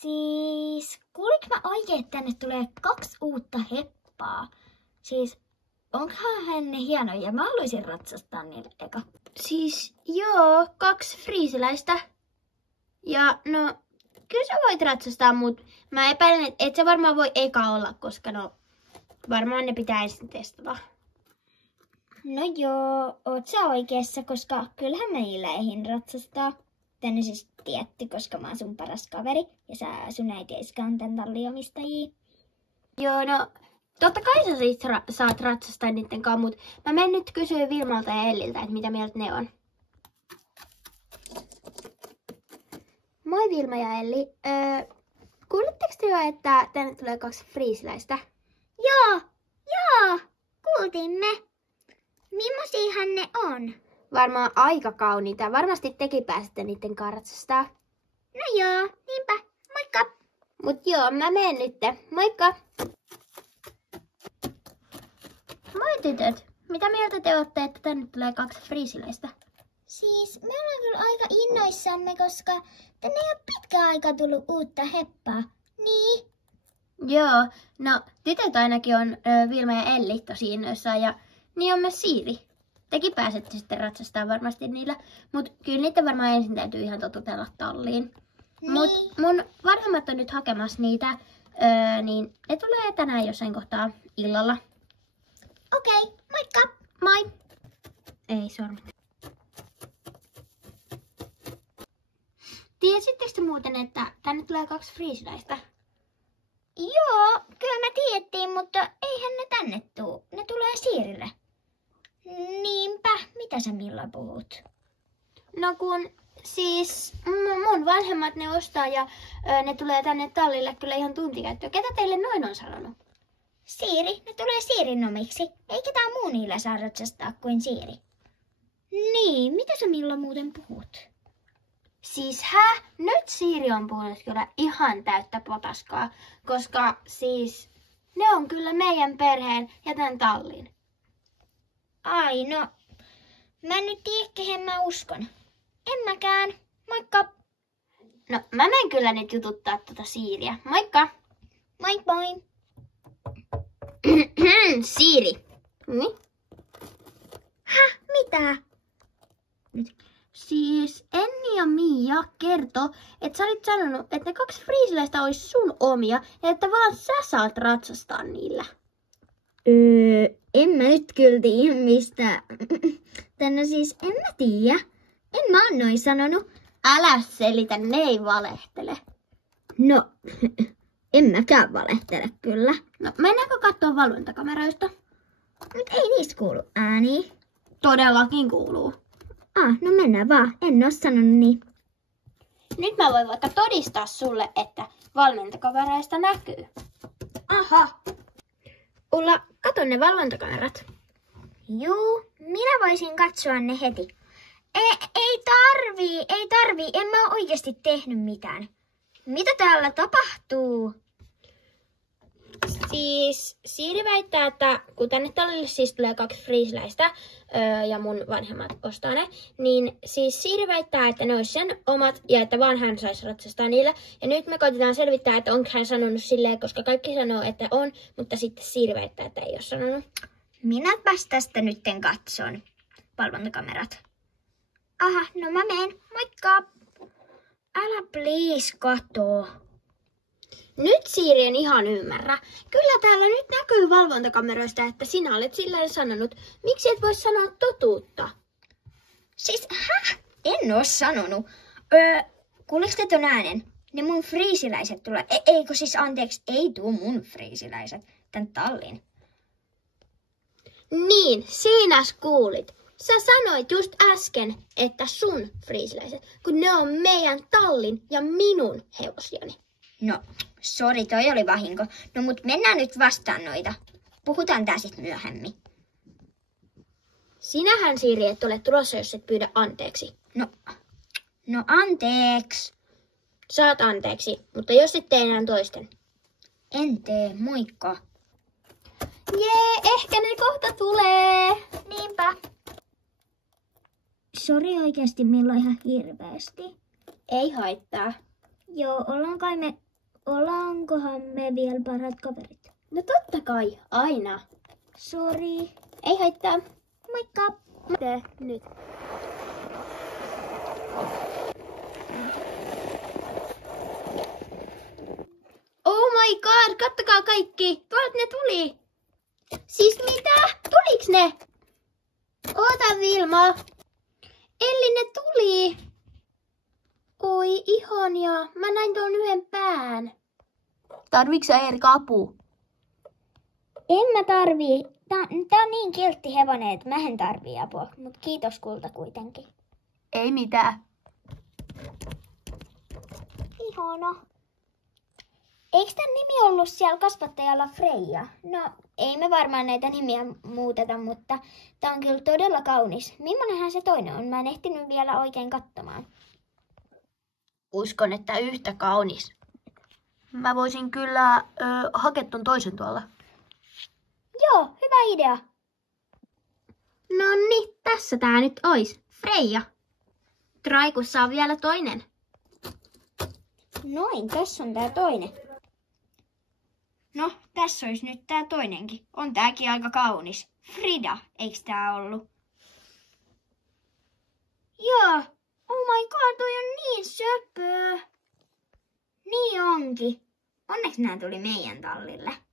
Siis, kuulinko mä oikein, että tänne tulee 2 uutta heppaa? Siis, onkohan ne hienoja? Mä haluaisin ratsastaa niille eka. Siis, joo, 2 friisiläistä. Ja no, kyllä sä voit ratsastaa, mutta mä epäilen, että et sä varmaan voi eka olla, koska no, varmaan ne pitää ensin testata. No joo, oot sä oikeassa, koska kyllähän meillä eihin ratsastaa. Tänne siis tietty, koska mä oon sun paras kaveri ja sun äiti on tän talliomistajia. Joo, no totta kai sä saat ratsastaa niitten kanssa, mutta mä menen nyt kysyä Vilmalta ja Elliltä, että mitä mieltä ne on. Moi Vilma ja Elli. Kuulitteko te jo, että tänne tulee 2 friisiläistä? Joo, kuultiin me. Millaisiahan ne on? Varmaan aika kauniita. Varmasti tekin pääsette niitten ratsastaa. No joo, niinpä. Moikka! Mut joo, mä menen nyt. Moikka! Moi tytöt! Mitä mieltä te olette, että tänne tulee 2 friisiläistä? Siis me ollaan kyllä aika innoissamme, koska tänne ei ole pitkä aika tullut uutta heppaa. Niin? Joo, no tytöt ainakin on Vilma ja Elli tosi innoissaan ja niin on myös Siiri. Tekin pääsette sitten ratsastamaan varmasti niillä, mutta kyllä niitä varmaan ensin täytyy ihan totutella talliin. Niin. Mut mun vanhemmat on nyt hakemassa niitä, niin ne tulee tänään jossain kohtaa illalla. Okei, moikka! Moi! Ei sormet. Tiesittekö te muuten, että tänne tulee 2 friisiläistä? Joo, kyllä me tiedettiin, mutta eihän ne tänne tuu. Ne tulee Siirille. Niinpä, mitä sä Milla puhut? No kun siis mun vanhemmat ne ostaa ja ne tulee tänne tallille kyllä ihan tuntikäyttöön. Ketä teille noin on sanonut? Siiri, ne tulee Siirin omiksi. Ei ketään muu niillä saa ratsastaa kuin Siiri. Niin, mitä sä Milla muuten puhut? Siis nyt Siiri on puhunut kyllä ihan täyttä potaskaa, koska siis ne on kyllä meidän perheen ja tän tallin. Ai no, mä en nyt tiedä kehen mä uskon. En mäkään. Moikka! No mä menen kyllä nyt jututtaa Siiriä. Moikka! Moi moi! Siiri. Niin? Häh, mitä? Siis Enni ja Mia kertoi, että sä olit sanonut, että ne 2 friisiläistä olisi sun omia ja että vaan sä saat ratsastaa niillä. En mä nyt kyllä tiedä mistä. Tänne siis en mä tiedä. En mä oon noin sanonut. Älä selitä, ne ei valehtele. No, en mäkään valehtele kyllä. No mennäänkö katsoa valvontakameroista? Mut ei niistä kuulu ääniä. Todellakin kuuluu. No mennään vaan. En oo sanonut niin. Nyt mä voin vaikka todistaa sulle, että valvontakameroista näkyy. Aha. Ulla, kato ne valvontakamerat. Juu, minä voisin katsoa ne heti. Ei tarvii. En mä oo oikeesti tehnyt mitään. Mitä täällä tapahtuu? Siis Siiri väittää, että kun tänne tallille siis tulee 2 friisiläistä ja mun vanhemmat ostaa ne, niin siis Siiri väittää, että ne olisi sen omat ja että vaan hän saisi ratsastaa niillä. Ja nyt me koitetaan selvittää, että onko hän sanonut silleen, koska kaikki sanoo, että on, mutta sitten Siiri väittää, että ei ole sanonut. Minäpäs tästä nytten katson. Valvontakamerat. Aha, no mä menen. Moikka! Älä please katoo. Nyt Siiri en ihan ymmärrä. Kyllä täällä nyt näkyy valvontakameroista, että sinä olet sillä sanonut. Miksi et voi sanoa totuutta? Siis, en oo sanonut. Kuuliks te ton äänen? Ne mun friisiläiset tulee. Eikö siis anteeksi, ei tuu mun friisiläiset. Tän tallin. Niin, siinä kuulit. Sä sanoit just äsken, että sun friisiläiset, kun ne on meidän tallin ja minun hevosiani. No, sori, toi oli vahinko. No mut mennään nyt vastaan noita. Puhutaan tää sit myöhemmin. Sinähän Siiri et ole tulossa, jos et pyydä anteeksi. No anteeksi. Saat anteeksi, mutta jos et tee enää toisten. En tee, moikka. Jee, ehkä ne kohta tulee. Niinpä. Sori oikeesti Milla ihan hirveesti. Ei haittaa. Joo, ollaan kai me Ollaankohan me vielä parhaat kaverit? No totta kai, aina. Sori. Ei haittaa. Moikka. Tee nyt. Oh my god, kattokaa kaikki! Tuolta ne tuli! Siis mitä? Tuliks ne? Oota Vilma! Elli ne tuli! Oi ihania, mä näin tuon yhden pään. Tarviiks sä Eerika apua? En mä tarvii. Tää on niin kiltti hevonen, että mä en tarvii apua. Mut kiitos kulta kuitenkin. Ei mitään. Ihana. Eikö tän nimi ollut siellä kasvattajalla Freija? No, ei me varmaan näitä nimiä muuteta, mutta tää on kyllä todella kaunis. Millainenhän se toinen on? Mä en ehtinyt vielä oikein katsomaan. Uskon, että yhtä kaunis. Mä voisin kyllä hakea ton toisen tuolla. Joo, hyvä idea. Nonni, tässä tää nyt ois. Freija. Traikussa on vielä toinen. Noin, tässä on tää toinen. No, tässä olisi nyt tää toinenkin. On tääkin aika kaunis. Frida, eiks tää ollut? Joo. Oh my god, toi on niin söpö. Niin onkin. Onneksi nää tuli meidän tallille.